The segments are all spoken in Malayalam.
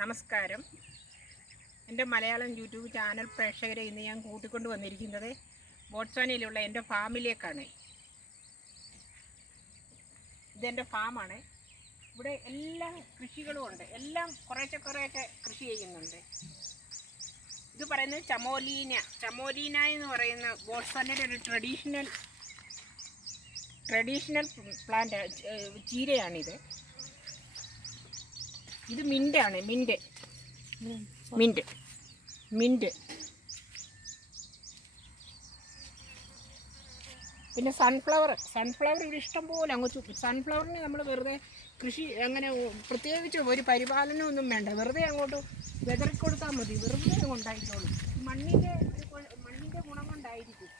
നമസ്കാരം. എൻ്റെ മലയാളം യൂട്യൂബ് ചാനൽ പ്രേക്ഷകരെ ഇന്ന് ഞാൻ കൂട്ടിക്കൊണ്ട് വന്നിരിക്കുന്നത് ബോട്സ്വാനയിലുള്ള എൻ്റെ ഫാമിലേക്കാണ്. ഇതെൻ്റെ ഫാമാണ്. ഇവിടെ എല്ലാ കൃഷികളും ഉണ്ട്. എല്ലാം കുറേശ്ശെ കൃഷി ചെയ്യുന്നുണ്ട്. ഇത് പറയുന്നത് ചമോലീന എന്ന് പറയുന്ന ബോട്സ്വാനയുടെ ഒരു ട്രഡീഷണൽ പ്ലാന്റ് ചീരയാണിത്. ഇത് മിൻ്റാണ്. മിൻറ്റ് പിന്നെ സൺഫ്ലവർ ഇവിടെ ഇഷ്ടം പോലെ അങ്ങ് സൺഫ്ലവറിന് നമ്മൾ വെറുതെ കൃഷി അങ്ങനെ പ്രത്യേകിച്ച് ഒരു പരിപാലനമൊന്നും വേണ്ട. വെറുതെ അങ്ങോട്ട് വിതറിക്കൊടുത്താൽ മതി. വെറുതെ അങ്ങ് ഉണ്ടായിക്കോളും. മണ്ണിൻ്റെ ഗുണം കൊണ്ടായിരിക്കും.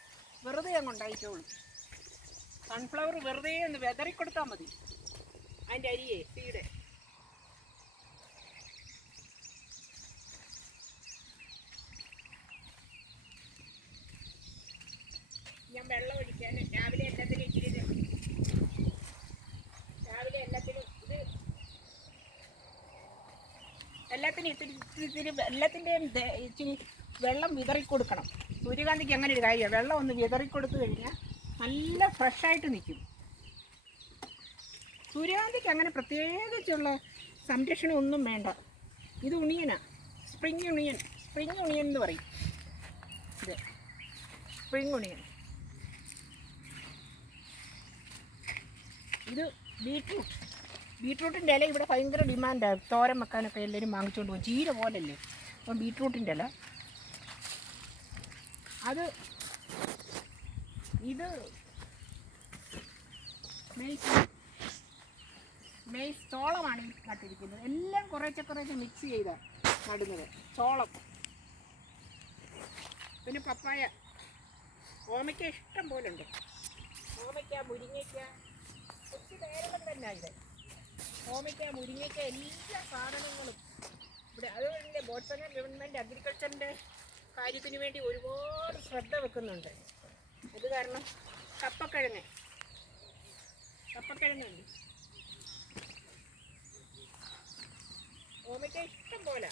വെറുതെ അങ്ങ് ഉണ്ടായിക്കോളും. സൺഫ്ലവർ വെറുതെ ഒന്ന് വിതറിക്കൊടുത്താൽ മതി. അതിൻ്റെ അരിയെ സീഡ് ഞാൻ വെള്ളം ഒഴിക്കാൻ രാവിലെ എല്ലാത്തിനും എല്ലാത്തിൻ്റെയും ഇച്ചിരി വെള്ളം വിതറിക്കൊടുക്കണം. സൂര്യകാന്തിക്ക് അങ്ങനെ ഒരു കാര്യമാണ്. വെള്ളം ഒന്ന് വിതറിക്കൊടുത്തു കഴിഞ്ഞാൽ നല്ല ഫ്രഷായിട്ട് നിൽക്കും. സൂര്യകാന്തിക്ക് അങ്ങനെ പ്രത്യേകിച്ചുള്ള സംരക്ഷണം ഒന്നും വേണ്ട. ഇത് ഉണിയനാണ്. സ്പ്രിങ് ഉണിയൻ എന്ന് പറയും. ഇത് സ്പ്രിങ് ഉണിയൻ. ഇത് ബീട്രൂട്ടിൻ്റെ ഇല ഇവിടെ ഭയങ്കര ഡിമാൻഡാണ്. തോരൻ വെക്കാനൊക്കെ എല്ലാവരും വാങ്ങിച്ചുകൊണ്ട് പോകും. ചീര പോലല്ലേ. അപ്പം ബീട്രൂട്ടിൻ്റെ ഇല ഇത് മെയ്സ് ചോളമാണ് ഈ നട്ടിരിക്കുന്നത്. എല്ലാം കുറേശ്ശെ മിക്സ് ചെയ്താണ് നടുന്നത്. ചോളം, പിന്നെ പപ്പായ, ഓമയ്ക്ക ഇഷ്ടം പോലെ ഉണ്ട്. ഓമയ്ക്ക, മുരിങ്ങയ്ക്ക, ഒത്തിരി നേരം തന്നെ ഇത്. ഓമയ്ക്ക, മുരിങ്ങയ്ക്ക എല്ലാ സാധനങ്ങളും ഇവിടെ. അതുകൊണ്ട് ബോട്സ്വാന ഗവൺമെൻറ് അഗ്രികൾച്ചറിൻ്റെ കാര്യത്തിന് വേണ്ടി ഒരുപാട് ശ്രദ്ധ വെക്കുന്നുണ്ട്. അത് കാരണം കപ്പക്കിഴങ്ങുണ്ട്. ഓമയ്ക്ക ഇഷ്ടം പോലെ.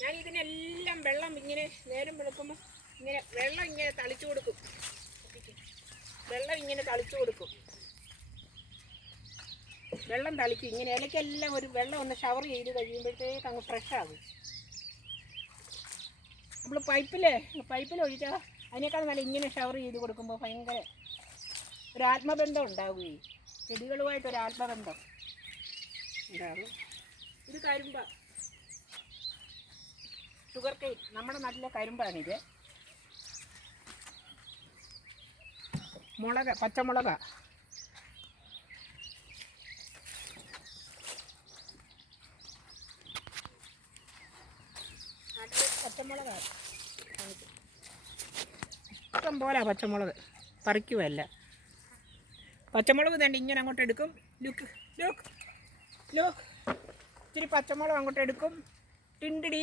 ഞാൻ ഇതിനെല്ലാം വെള്ളം ഇങ്ങനെ നേരം വെളുക്കുമ്പോൾ ഇങ്ങനെ വെള്ളം ഇങ്ങനെ തളിച്ചു കൊടുക്കും. വെള്ളം തളിക്കും ഇങ്ങനെ. ഇലയ്ക്കെല്ലാം ഒരു വെള്ളം ഒന്ന് ഷവർ ചെയ്ത് കഴിയുമ്പോഴത്തേക്ക് അങ്ങ് ഫ്രഷാകും. നമ്മൾ പൈപ്പിൽ ഒഴിച്ചാൽ അതിനേക്കാൾ നല്ല ഇങ്ങനെ ഷവർ ചെയ്ത് കൊടുക്കുമ്പോൾ ഭയങ്കര ഒരു ആത്മബന്ധം ഉണ്ടാവുകയും ചെടികളുമായിട്ടൊരു ആത്മബന്ധം ഉണ്ടാകും. ഇത് കരിമ്പ, ഷുഗർ കെയിൻ, നമ്മുടെ നാട്ടിലെ കരിമ്പാണിത്. പച്ചമുളക, ഇഷ്ടം പോലെ പച്ചമുളക് പറിക്കുമല്ല. പച്ചമുളക് തന്നെ ഇങ്ങനെ അങ്ങോട്ട് എടുക്കും. ലുക്ക് ഇച്ചിരി പച്ചമുളക് അങ്ങോട്ട് എടുക്കും. ടിണ്ടിടി